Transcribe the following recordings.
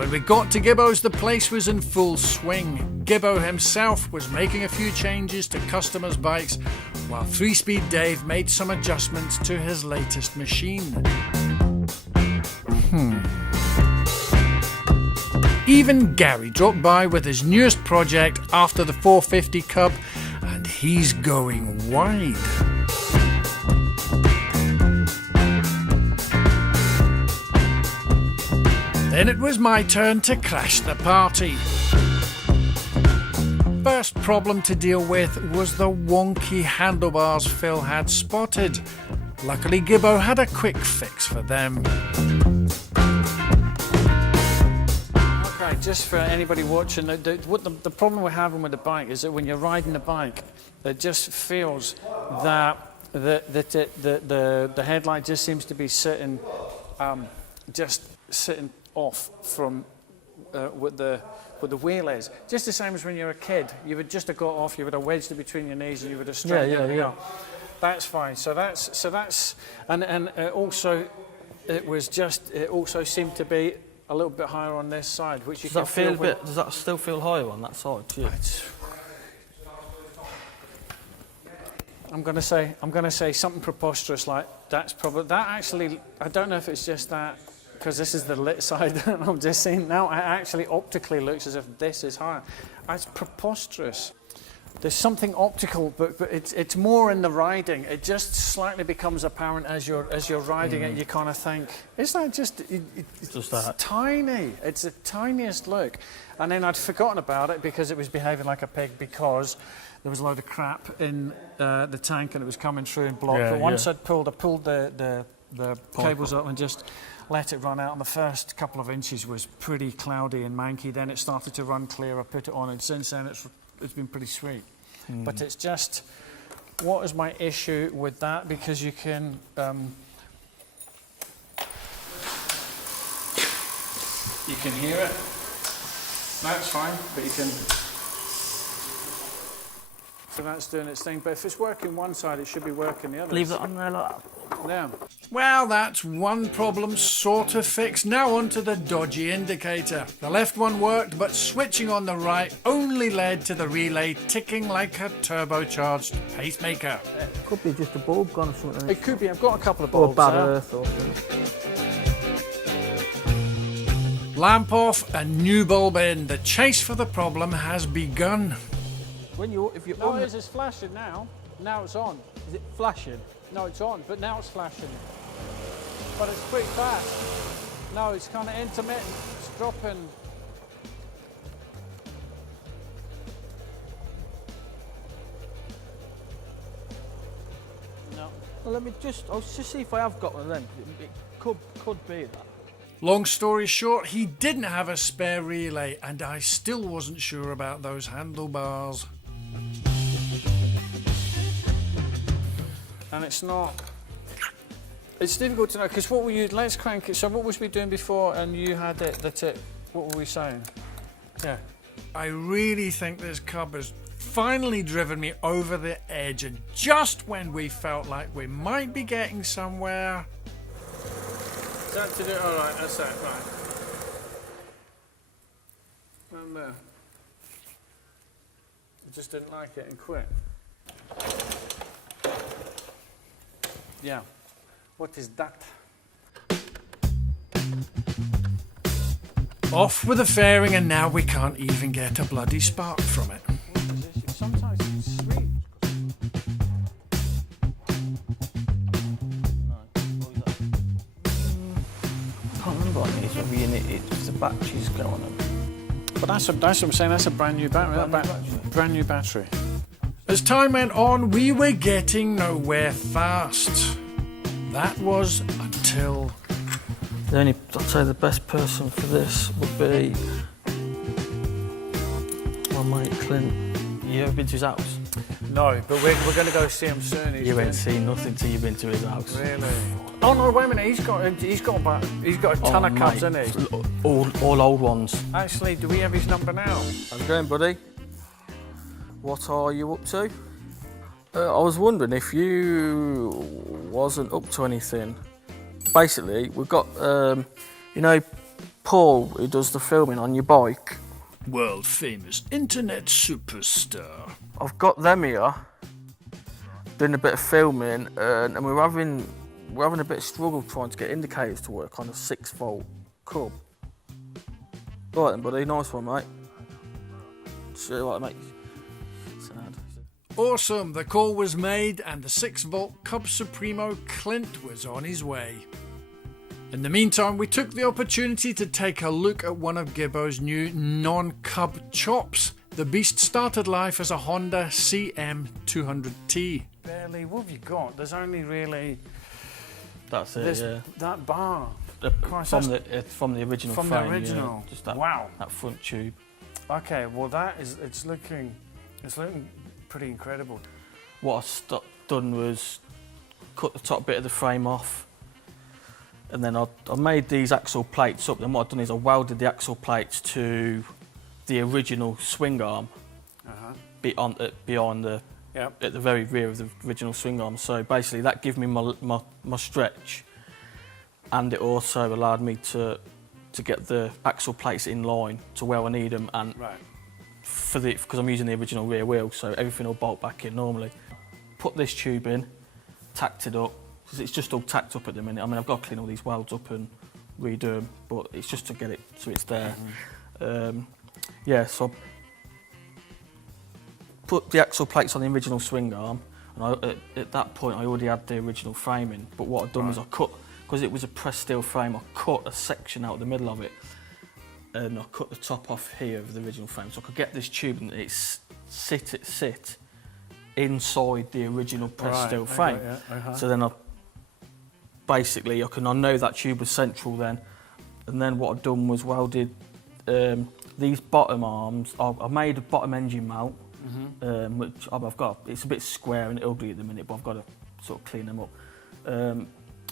When we got to Gibbo's, the place was in full swing. Gibbo himself was making a few changes to customers' bikes, while 3-Speed Dave made some adjustments to his latest machine. Even Gary dropped by with his newest project after the 450 Cub, and he's going wide. Then it was my turn to crash the party. First problem to deal with was the wonky handlebars Phil had spotted. Luckily, Gibbo had a quick fix for them. Okay, just for anybody watching, the problem we're having with the bike is that when you're riding the bike, it just feels that the headlight just seems to be sitting off from what the wheel is. Just the same as when you're a kid. You would just have got off, you would have wedged it between your knees and you would have straightened everything out. That's fine. So that's and also it also seemed to be a little bit higher on this side, which you can feel. Does that still feel higher on that side too? I'm going to say something preposterous like that's probably that. Actually, I don't know if it's just that because this is the lit side that I'm just seeing now. It actually optically looks as if this is higher. It's preposterous. There's something optical, but it's more in the riding. It just slightly becomes apparent as you're riding it. You kind of think, is that just it's tiny? It's the tiniest look. And then I'd forgotten about it because it was behaving like a pig because there was a load of crap in the tank and it was coming through and blocked. But once I'd pulled the cables up and just let it run out, and the first couple of inches was pretty cloudy and manky. Then it started to run clear. I put it on, and since then it's been pretty sweet. But it's just, what is my issue with that? Because you can hear it. That's fine, but you can. So that's doing its thing. But if it's working one side, it should be working the other. Leave it on there like that. Yeah. Well, that's one problem sort of fixed. Now on to the dodgy indicator. The left one worked, but switching on the right only led to the relay ticking like a turbocharged pacemaker. Could be just a bulb gone or something. It could be. I've got a couple of bulbs. Or bad earth or something. Lamp off, a new bulb in. The chase for the problem has begun. It's flashing now. Now it's on. Is it flashing? No, it's on, but now it's flashing. But it's pretty fast. No, it's kind of intermittent. It's dropping. No. Well, I'll just see if I have got one then. It could be that. Long story short, he didn't have a spare relay, and I still wasn't sure about those handlebars. And it's difficult to know, because let's crank it. So what was we doing before and you had it, the tip? What were we saying? Yeah. I really think this cub has finally driven me over the edge, and just when we felt like we might be getting somewhere. Is that to do? All right, that's that, right. And there. I just didn't like it and quit. Yeah. What is that? Off with the fairing, and now we can't even get a bloody spark from it. Sometimes it's sweet. I can't remember what it is. Maybe it's the batteries going on. But that's what I'm saying. That's a brand new battery. Brand new battery. As time went on, we were getting nowhere fast. That was until... I'd say the best person for this would be my mate Clint. You ever been to his house? No, but we're going to go see him soon. You ain't seen nothing till you've been to his house. Really? Oh no! Wait a minute. He's got a ton of cubs, hasn't he? All old ones. Actually, do we have his number now? How's it going, buddy? What are you up to? I was wondering if you wasn't up to anything. Basically, we've got, Paul, who does the filming on your bike, World famous internet superstar. I've got them here doing a bit of filming, and we're having a bit of struggle trying to get indicators to work on a 6-volt cub. Right then, buddy, nice one, mate. See you later, mate. Sad. Awesome, the call was made and the 6-volt Cub Supremo Clint was on his way. In the meantime, we took the opportunity to take a look at one of Gibbo's new non-Cub chops. The beast started life as a Honda CM200T. Barely. What have you got? There's only really That's it, yeah. that bar. Christ, From the original from frame, the original. yeah. Just that, wow. that front tube. Okay, well it's looking pretty incredible. What I done was cut the top bit of the frame off, and then I made these axle plates up. Then what I've done is I welded the axle plates to the original swing arm beyond the Yep. at the very rear of the original swing arm. So basically that gave me my stretch, and it also allowed me to get the axle plates in line to where I need them, and Right. because I'm using the original rear wheel, so everything will bolt back in normally. Put this tube in, tacked it up, because it's just all tacked up at the minute. I mean, I've got to clean all these welds up and redo them, but it's just to get it so it's there. Yeah, so I put the axle plates on the original swing arm, and at that point I already had the original framing, but what I'd done was I cut, because it was a pressed steel frame, I cut a section out the middle of it, and I cut the top off here of the original frame, so I could get this tube and it sit inside the original pressed steel frame. So then I know that tube was central then, and then what I'd done was welded these bottom arms. I made a bottom engine mount, which I've got. It's a bit square and ugly at the minute, but I've got to sort of clean them up.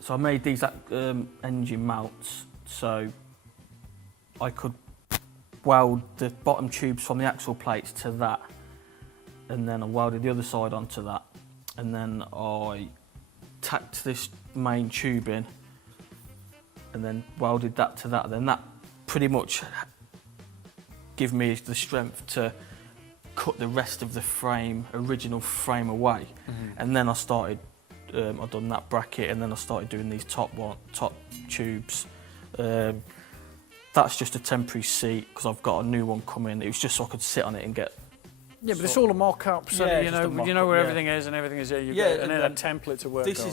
So I made these engine mounts so I could weld the bottom tubes from the axle plates to that, and then I welded the other side onto that, and then I tacked this main tube in, and then welded that to that. Then that pretty much gave me the strength to cut the rest of the original frame away, and then I started. I'd done that bracket, and then I started doing these top tubes. That's just a temporary seat because I've got a new one coming. It was just so I could sit on it and get. Yeah, but it's all a mock-up, so Yeah, you know where everything is, and everything is there. You get, and then a template to work on. This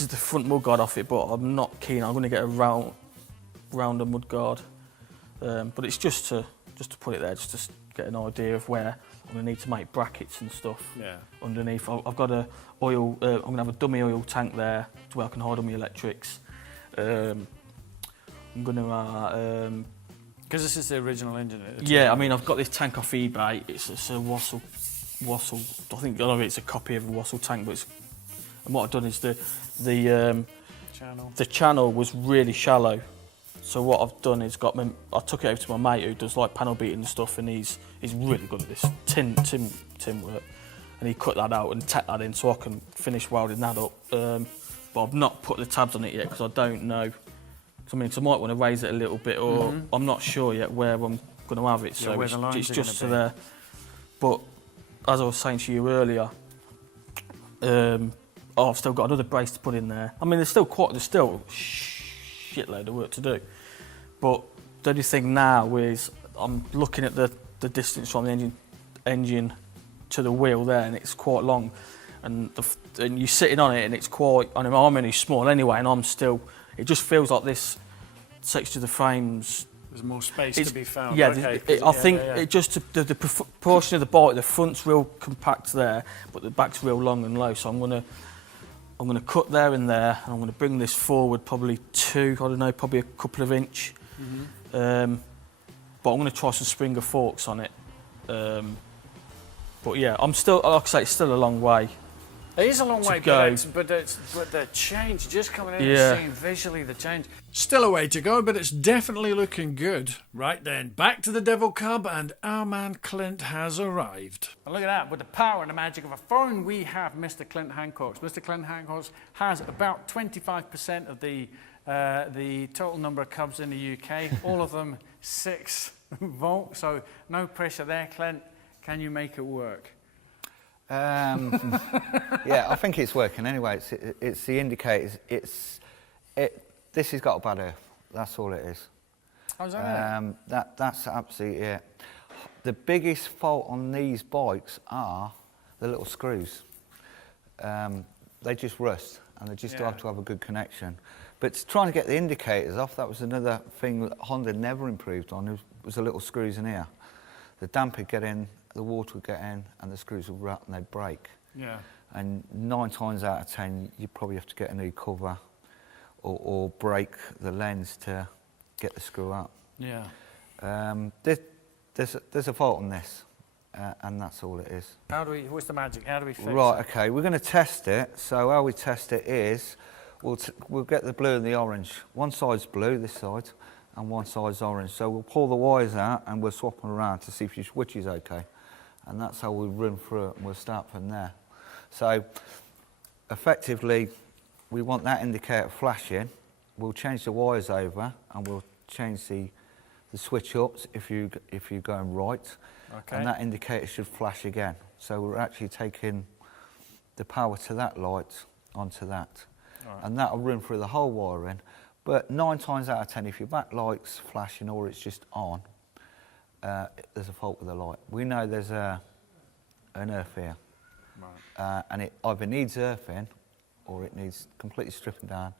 is the front mudguard off it, but I'm not keen. I'm going to get a rounder mudguard, but it's just to put it there, just to get an idea of where I'm going to need to make brackets and stuff. Yeah. Underneath, I've got a oil. I'm going to have a dummy oil tank there to where I can hold all my electrics. I'm going to. Because this is the original engine. Yeah, I mean, I've got this tank off eBay. It's a Wassel. I don't know if it's a copy of a Wassel tank, but and what I've done is the channel was really shallow. So what I've done is I took it over to my mate who does like panel beating and stuff, and he's really good at this tin work, and he cut that out and tacked that in so I can finish welding that up. But I've not put the tabs on it yet because I don't know. I mean, 'cause I might want to raise it a little bit, or I'm not sure yet where I'm going to have it. So it's just to there. But as I was saying to you earlier, I've still got another brace to put in there. I mean, there's still shitload of work to do. But the only thing now is I'm looking at the distance from the engine to the wheel there, and it's quite long. And you're sitting on it, and it's quite. I mean, I'm only small anyway, and I'm still. It just feels like this section of the frames. There's more space to be found. Yeah, okay, I think it just the proportion of the bike, the front's real compact there, but the back's real long and low. So I'm gonna cut there and there, and I'm gonna bring this forward probably probably a couple of inch. But I'm gonna try some Springer forks on it. But yeah, I'm still, like I say, it's still a long way. It is a long way, go. but the change, just coming in Yeah. and seeing visually the change. Still a way to go, but it's definitely looking good. Right then, back to the Devil Cub, and our man Clint has arrived. And look at that, with the power and the magic of a phone, we have Mr. Clint Hancocks. Mr. Clint Hancocks has about 25% of the the total number of cubs in the UK, all of them 6 volt, so no pressure there. Clint, can you make it work? Yeah, I think it's working anyway. It's the indicators. This has got a bad earth. That's all it is. Oh, is that it? That's absolutely it. The biggest fault on these bikes are the little screws. They just rust, and they just have to have a good connection. But trying to get the indicators off, that was another thing that Honda never improved on, was the little screws in here. The damp would get in, the water would get in, and the screws would rut and they'd break. Yeah. And 9 times out of 10, you probably have to get a new cover or break the lens to get the screw up. Yeah. There's a fault on this, and that's all it is. What's the magic? How do we fix Right, it? okay, we're going to test it. So how we test it is, we'll get the blue and the orange. One side's blue, this side, and one side's orange. So we'll pull the wires out and we'll swap them around to see which is okay. And that's how we run through it, and we'll start from there. So effectively, we want that indicator flashing. We'll change the wires over and we'll change the switch ups if you're going right. Okay. And that indicator should flash again. So we're actually taking the power to that light onto that. Right. And that'll run through the whole wiring. But 9 times out of 10, if your backlight's flashing or it's just on, there's a fault with the light. We know there's an earth here. Right. And it either needs earthing or it needs completely stripping down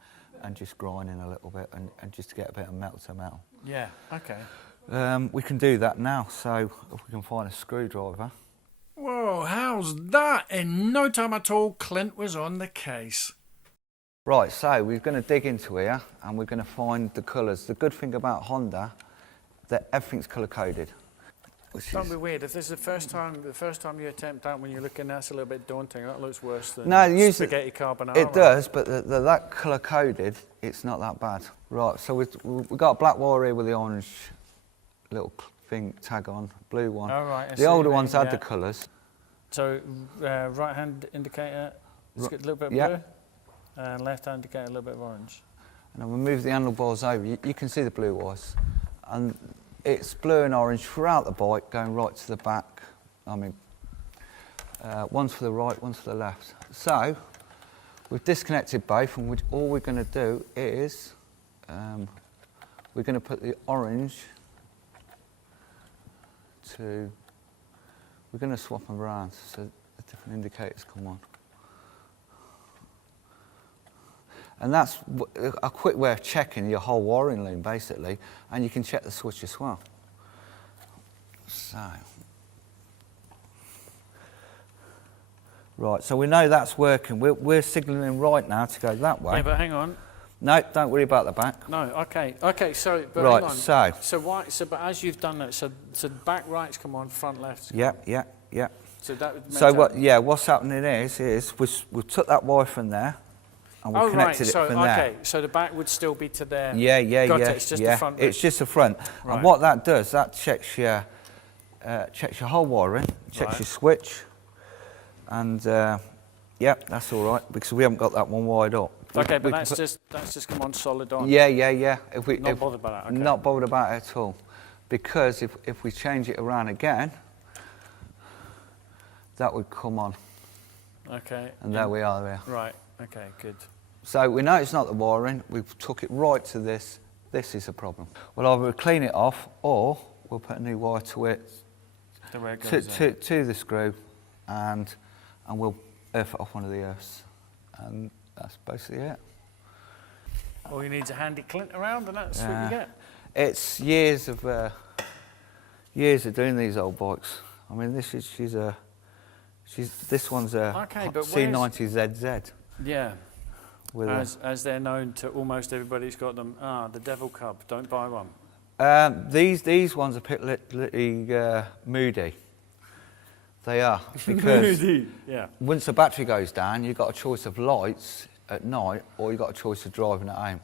and just grinding a little bit and just to get a bit of metal to metal. Yeah, okay. We can do that now, so if we can find a screwdriver. Whoa, how's that? In no time at all, Clint was on the case. Right, so we're going to dig into here and we're going to find the colours. The good thing about Honda, that everything's colour-coded. Don't be weird. If this is the first time you attempt that when you're looking, that's a little bit daunting. That looks worse than spaghetti carbonara. It does, but that colour-coded, it's not that bad. Right, so we've got a black wire here with the orange little thing tag on, blue one. Oh, right, the older ones had the colours. So right-hand indicator, it's got a little bit of blue, and left-hand indicator, a little bit of orange. And I'm going to move the handlebars over. You can see the blue wires. And it's blue and orange throughout the bike, going right to the back. I mean, one's for the right, one's for the left. So, we've disconnected both, and all we're going to do is, we're going to put the orange we're going to swap them around so the different indicators come on. And that's a quick way of checking your whole wiring loom, basically, and you can check the switch as well. So, right, so we know that's working. We're signalling right now to go that way. Yeah, but hang on. No, don't worry about the back. No, okay, so, but right, hang on. But as you've done that, so back right's come on, front left's come on. Yeah. So that. What's happening is we took that wire from there. And we connected it from there. Okay, so the back would still be to there. Yeah. It's just the front bit. It's just the front. Right. And what that does, that checks your whole wiring, checks your switch, and that's all right because we haven't got that one wired up. Okay, but that's just come on solid on. Yeah. Not bothered about that. Okay. Not bothered about it at all, because if we change it around again, that would come on. Okay. And there we are there. Right. Okay. Good. So we know it's not the wiring. We've took it right to this. This is a problem. We'll either clean it off or we'll put a new wire to it, to the screw, and we'll earth it off one of the earths, and that's basically it. All you need is a handy Clint around, and that's what you get. It's years of doing these old bikes. I mean, this one's a C90 ZZ. Yeah. As they're known to almost everybody who's got them. The Devil Cub, don't buy one. These ones are particularly moody. They are, because moody. Yeah. Once the battery goes down, you've got a choice of lights at night, or you've got a choice of driving at home.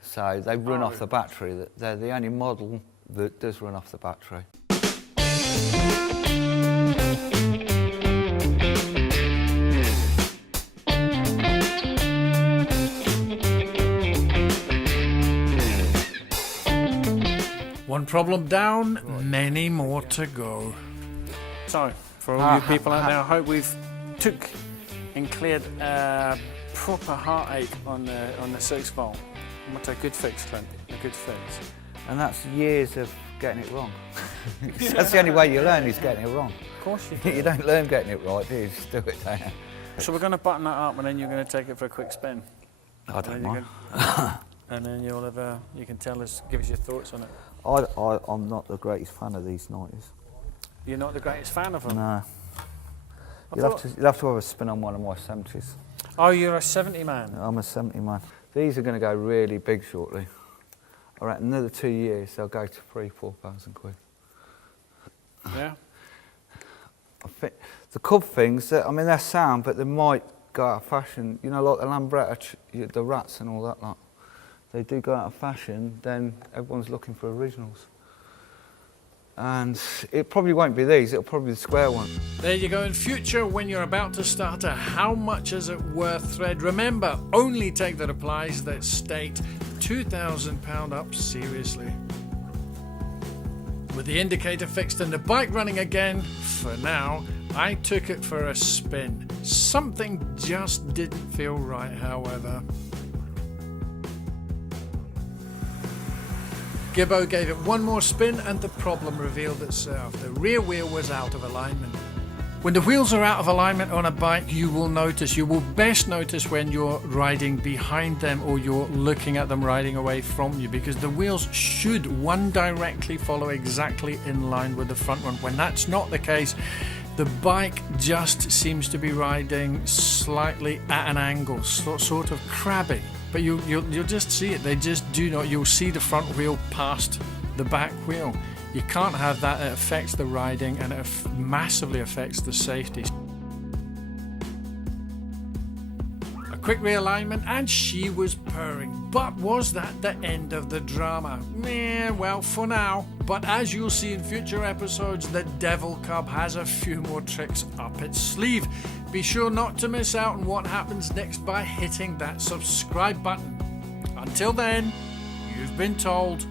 So they run off the battery. They're the only model that does run off the battery. One problem down, many more to go. So, for all you people out there, I hope we've took and cleared a proper heartache on the 6 volt. What a good fix, Clint. A good fix. And that's years of getting it wrong. That's the only way you learn is getting it wrong. Of course you do. You don't learn getting it right, do you? Just do it down. So we're going to button that up and then you're going to take it for a quick spin. I don't mind. And then you'll have, you can tell us, give us your thoughts on it. I'm not the greatest fan of these 90s. You're not the greatest fan of them? No. You'll have to have a spin on one of my 70s. Oh, you're a 70 man? I'm a 70 man. These are going to go really big shortly. I reckon another 2 years they'll go to 3,000-4,000 quid. Yeah? I think the Cub things, I mean, they're sound, but they might go out of fashion. You know, like the Lambretta, the Rats and all that lot. They do go out of fashion, then everyone's looking for originals. And it probably won't be these, it'll probably be the square one. There you go. In future, when you're about to start a how much is it worth thread, remember, only take the replies that state £2,000 up seriously. With the indicator fixed and the bike running again, for now, I took it for a spin. Something just didn't feel right, however. Gibbo gave it one more spin and the problem revealed itself. The rear wheel was out of alignment. When the wheels are out of alignment on a bike, you will best notice when you're riding behind them or you're looking at them riding away from you, because the wheels should one directly follow exactly in line with the front one. When that's not the case, the bike just seems to be riding slightly at an angle, sort of crabby. But you'll just see it. They just do not. You'll see the front wheel past the back wheel. You can't have that. It affects the riding and it massively affects the safety. A quick realignment and she was purring. But was that the end of the drama? Well, for now. But as you'll see in future episodes, the Devil Cub has a few more tricks up its sleeve. Be sure not to miss out on what happens next by hitting that subscribe button. Until then, you've been told.